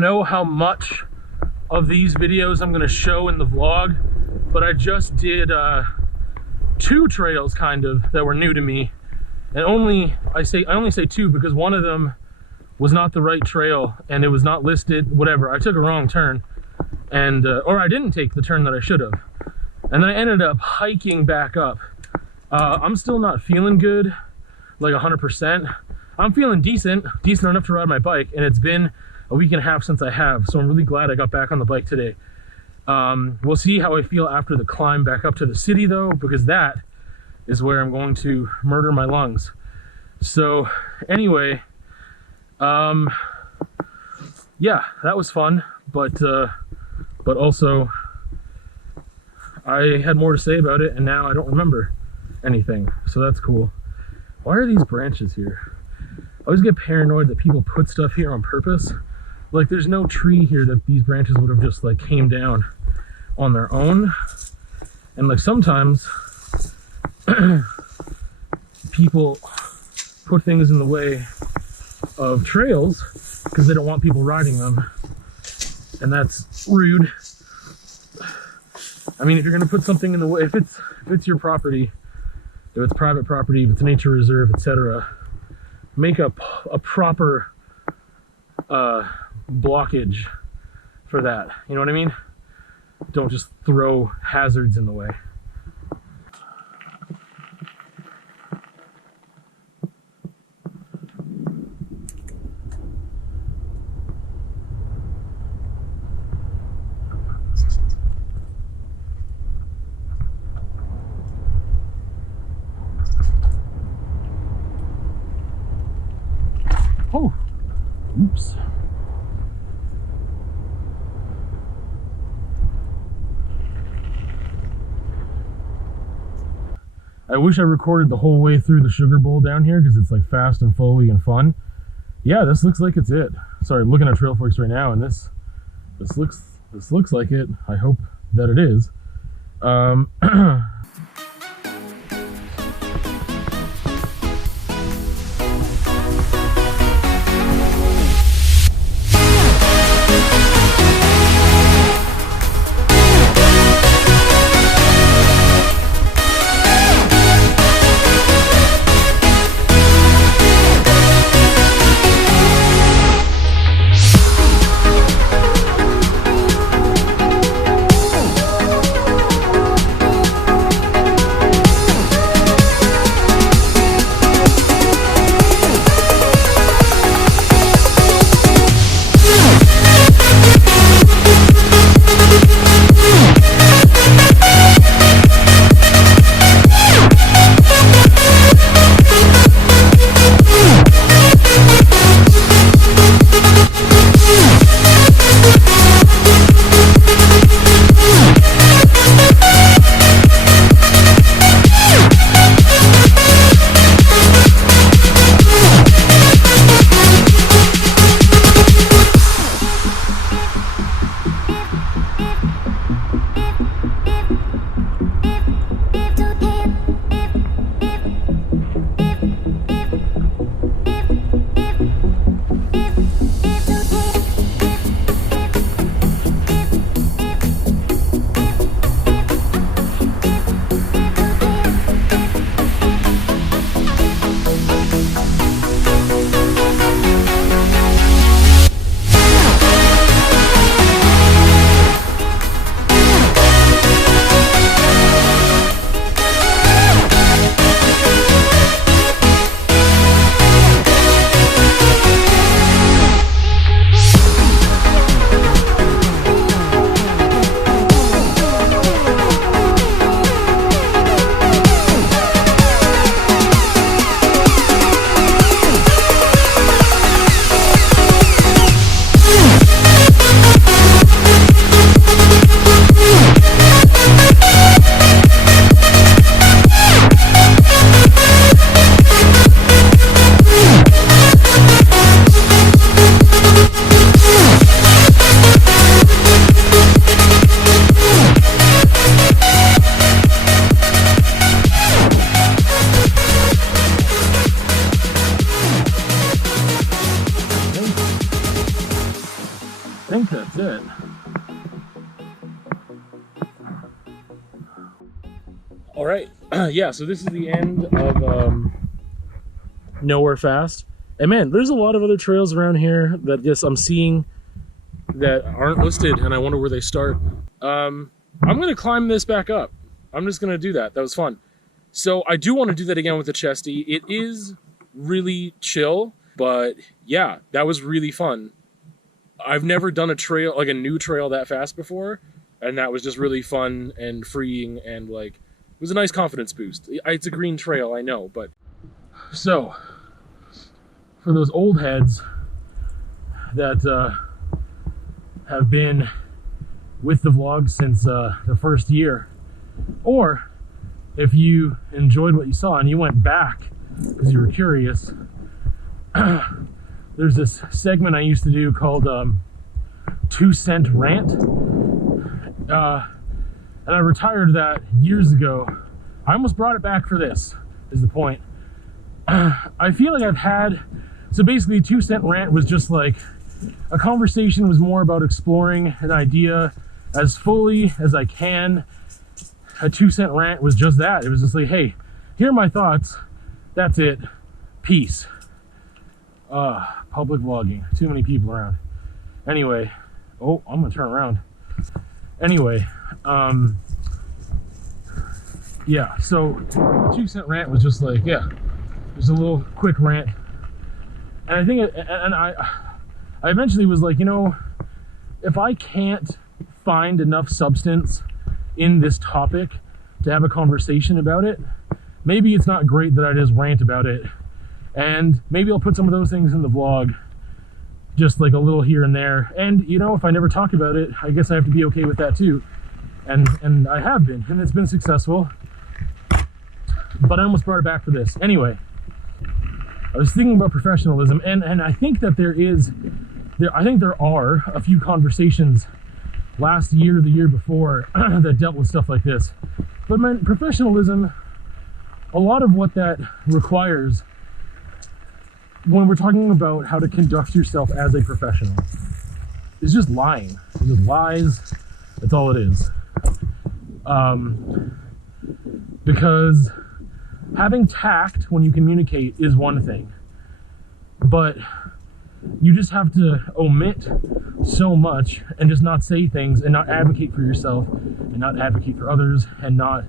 don't know how much of these videos I'm gonna show in the vlog, but I just did 2 trails kind of that were new to me. And I only say 2 because one of them was not the right trail and it was not listed, whatever. I took a wrong turn and, or I didn't take the turn that I should have. And then I ended up hiking back up. I'm still not feeling good, like 100%. I'm feeling decent enough to ride my bike, and it's been a week and a half since I have, so I'm really glad I got back on the bike today. We'll see how I feel after the climb back up to the city though, because that is where I'm going to murder my lungs. So anyway, yeah, that was fun, but also I had more to say about it and now I don't remember anything, so that's cool. Why are these branches here? I always get paranoid that people put stuff here on purpose. Like, there's no tree here that these branches would have just like came down on their own. And like sometimes people put things in the way of trails because they don't want people riding them, and that's rude. I mean, if you're gonna put something in the way, if it's your property, if it's private property, if it's a nature reserve, etc., make a proper blockage for that. You know what I mean? Don't just throw hazards in the way. Oh, oops. I wish I recorded the whole way through the sugar bowl down here because it's like fast and flowy and fun. Yeah, this looks like it's it. Sorry, I'm looking at Trailforks right now, and this looks like it. I hope that it is. All right, yeah, so this is the end of Nowhere Fast. And man, there's a lot of other trails around here that just I'm seeing that aren't listed, and I wonder where they start. I'm gonna climb this back up. I'm just gonna do that. That was fun. So I do want to do that again with the Chesty. It is really chill, but yeah, that was really fun. I've never done a trail, like a new trail that fast before, and that was just really fun and freeing, and like, it was a nice confidence boost. It's a green trail, I know, but... So, for those old heads that have been with the vlog since the first year, or if you enjoyed what you saw and you went back because you were curious, there's this segment I used to do called 2 Cent Rant, and I retired that years ago. I almost brought it back for this, is the point. I feel like I've had, so basically 2 Cent Rant was just like, a conversation was more about exploring an idea as fully as I can. A 2 Cent Rant was just that. It was just like, hey, here are my thoughts. That's it. Peace. Public vlogging. Too many people around. Anyway. Oh, I'm gonna turn around. Anyway. Yeah, so 2 Cent Rant was just like, yeah, just a little quick rant. And I think, I eventually was like, you know, if I can't find enough substance in this topic to have a conversation about it, maybe it's not great that I just rant about it. And maybe I'll put some of those things in the vlog, just like a little here and there. And you know, if I never talk about it, I guess I have to be okay with that too. And I have been, and it's been successful. But I almost brought it back for this. Anyway, I was thinking about professionalism, and I think that there are a few conversations last year, the year before, that dealt with stuff like this. But man, professionalism, a lot of what that requires when we're talking about how to conduct yourself as a professional is just lying. It's just lies. That's all it is. Because having tact when you communicate is one thing, but you just have to omit so much and just not say things and not advocate for yourself and not advocate for others and not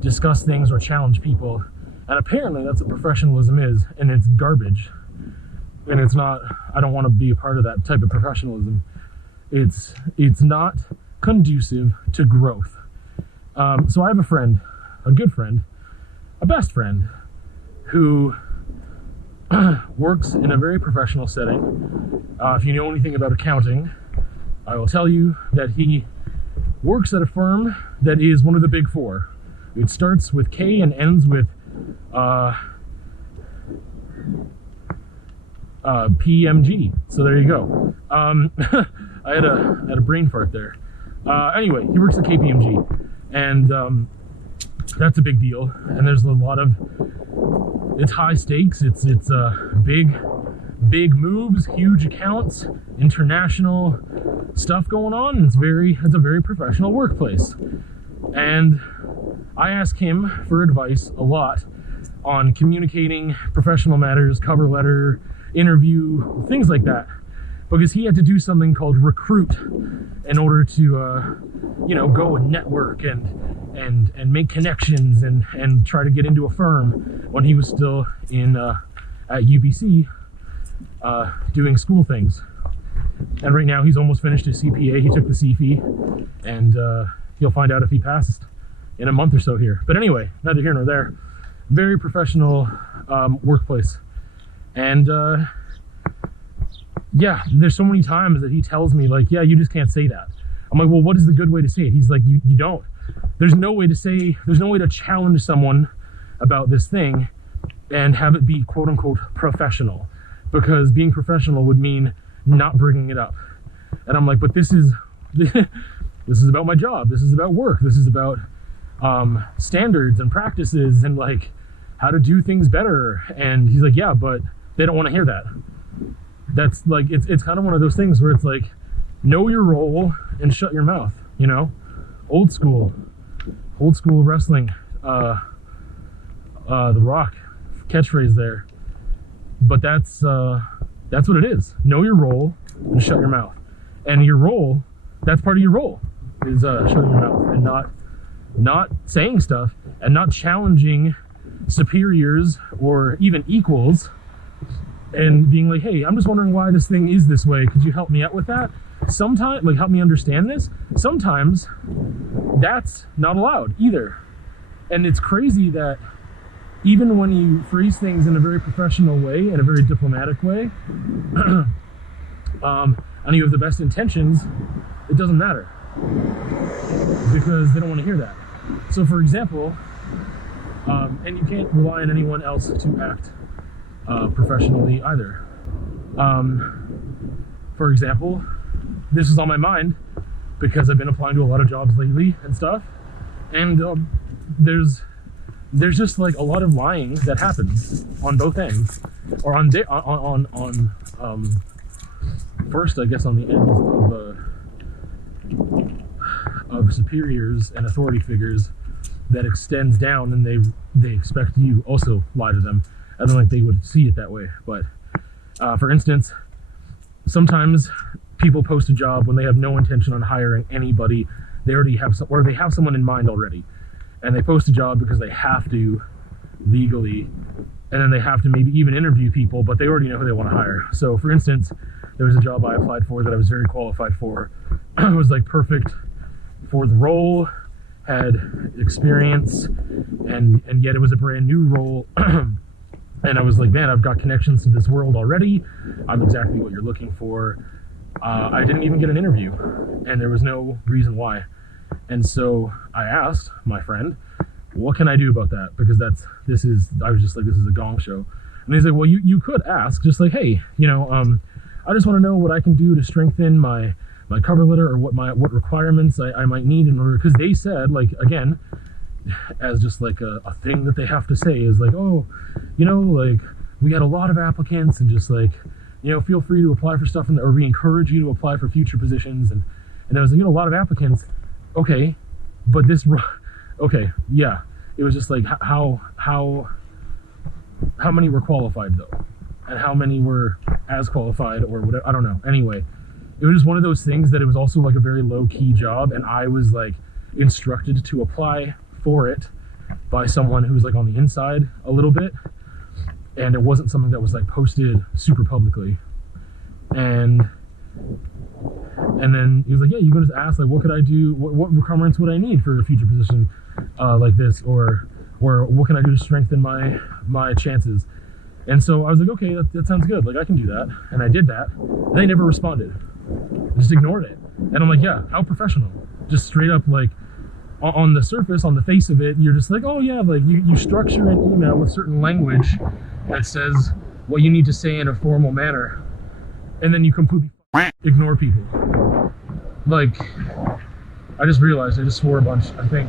discuss things or challenge people. And apparently that's what professionalism is, and it's garbage. And it's not, I don't want to be a part of that type of professionalism. It's not conducive to growth. So I have a friend, a good friend, a best friend, who works in a very professional setting. If you know anything about accounting, I will tell you that he works at a firm that is one of the big four. It starts with K and ends with PMG. So there you go. I had a brain fart there. Anyway, he works at KPMG, and that's a big deal. And there's a lot of, it's high stakes. It's big moves, huge accounts, international stuff going on. It's a very professional workplace. And I ask him for advice a lot on communicating professional matters, cover letter, interview, things like that, because he had to do something called recruit in order to you know, go and network and make connections and try to get into a firm when he was still in at UBC doing school things. And right now he's almost finished his CPA. He took the CFE, and he'll find out if he passed in a month or so here. But anyway, neither here nor there. Very professional workplace. And yeah, there's so many times that he tells me, like, yeah, you just can't say that. I'm like, well, what is the good way to say it? He's like, you don't. There's no way to challenge someone about this thing and have it be quote unquote professional, because being professional would mean not bringing it up. And I'm like, but this is about my job. This is about work. This is about standards and practices and like how to do things better. And he's like, yeah, but they don't want to hear that. That's like, it's kind of one of those things where it's like, know your role and shut your mouth, you know? Old school wrestling. the Rock catchphrase there, but that's what it is. Know your role and shut your mouth. And your role, that's part of your role, is shutting your mouth and not saying stuff and not challenging superiors or even equals and being like, hey, I'm just wondering why this thing is this way. Could you help me out with that? Sometimes, like, help me understand this. Sometimes that's not allowed either. And it's crazy that even when you phrase things in a very professional way, in a very diplomatic way, and you have the best intentions, it doesn't matter because they don't want to hear that. So for example, and you can't rely on anyone else to act professionally either. For example, this is on my mind because I've been applying to a lot of jobs lately and stuff, and there's just like a lot of lying that happens on both ends, or first, I guess, on the ends of superiors and authority figures that extends down, and they expect you also lie to them. I don't think they would see it that way, but for instance, sometimes people post a job when they have no intention on hiring anybody. They already have or they have someone in mind already, and they post a job because they have to legally, and then they have to maybe even interview people, but they already know who they want to hire. So for instance, there was a job I applied for that I was very qualified for. It was like perfect for the role, had experience, and yet it was a brand new role. And I was like, man, I've got connections to this world already. I'm exactly what you're looking for. I didn't even get an interview, and there was no reason why. And so I asked my friend, what can I do about that? Because I was just like, this is a gong show. And he's like, well, you could ask, just like, hey, I just want to know what I can do to strengthen my cover letter, or what requirements I might need in order, because they said, like, again, as just like a thing that they have to say is like, oh, like, we had a lot of applicants, and just like, feel free to apply for stuff, or we encourage you to apply for future positions. And I was like, a lot of applicants. Okay, but okay, yeah. It was just like, how many were qualified though? And how many were as qualified, or whatever, I don't know. Anyway, it was just one of those things that it was also like a very low-key job, and I was like instructed to apply for it by someone who was like on the inside a little bit, and it wasn't something that was like posted super publicly. And then he was like, yeah, you can just ask, like, what could I do, what requirements would I need for a future position like this, or what can I do to strengthen my chances? And so I was like, okay, that sounds good, like, I can do that. And I did that, and they never responded. I just ignored it. And I'm like, yeah, how professional. Just straight up, like, on the surface, on the face of it, you're just like, oh yeah, like, you structure an email with certain language that says what you need to say in a formal manner, and then you completely ignore people. Like, I just realized I just swore a bunch, I think.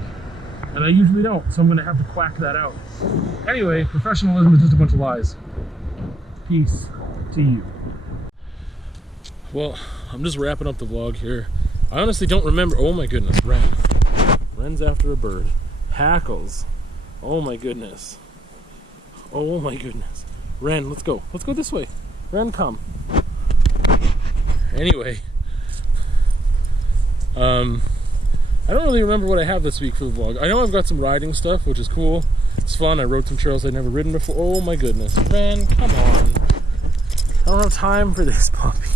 And I usually don't, so I'm gonna have to quack that out. Anyway, professionalism is just a bunch of lies. Peace to you. Well, I'm just wrapping up the vlog here. I honestly don't remember. Oh my goodness, Ren's after a bird. Hackles. Oh my goodness. Oh my goodness. Ren, let's go. Let's go this way. Ren, come. Anyway. I don't really remember what I have this week for the vlog. I know I've got some riding stuff, which is cool. It's fun. I rode some trails I'd never ridden before. Oh my goodness. Ren, come on. I don't have time for this puppy.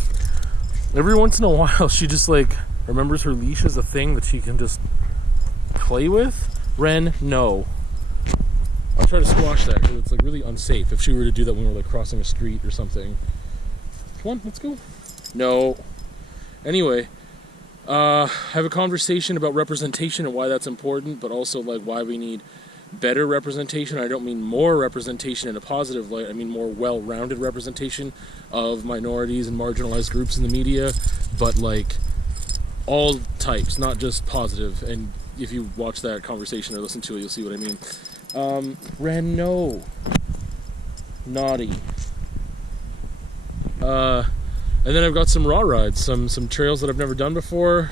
Every once in a while, she just like remembers her leash is a thing that she can just play with. Ren, no. I'll try to squash that because it's like really unsafe if she were to do that when we're like crossing a street or something. Come on, let's go. No. Anyway, I have a conversation about representation and why that's important, but also like why we need better representation. I don't mean more representation in a positive light. I mean more well-rounded representation of minorities and marginalized groups in the media, but like all types, not just positive. And if you watch that conversation or listen to it, you'll see what I mean. Ren, no. Naughty. And then I've got some raw rides, some trails that I've never done before.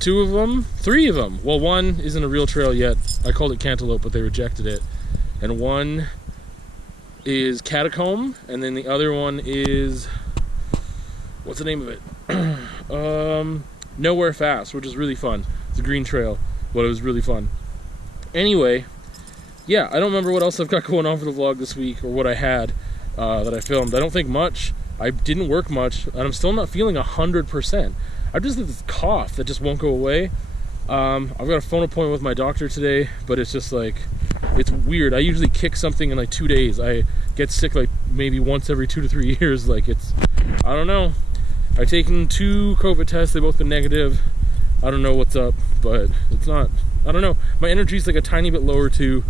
2 of them, 3 of them. Well, one isn't a real trail yet. I called it Cantaloupe, but they rejected it. And one is Catacomb, and then the other one is, what's the name of it? Nowhere Fast, which is really fun. It's a green trail, but it was really fun. Anyway, yeah, I don't remember what else I've got going on for the vlog this week, or what I had that I filmed. I don't think much. I didn't work much, and I'm still not feeling 100%. I've just had this cough that just won't go away. I've got a phone appointment with my doctor today, but it's just like, it's weird. I usually kick something in like 2 days. I get sick like maybe once every 2 to 3 years. Like, it's, I don't know. I've taken 2 COVID tests. They've both been negative. I don't know what's up, but it's not, I don't know. My energy's like a tiny bit lower too,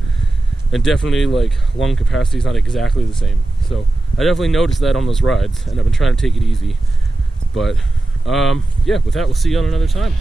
and definitely like lung capacity is not exactly the same. So I definitely noticed that on those rides, and I've been trying to take it easy. But yeah, with that, we'll see you on another time.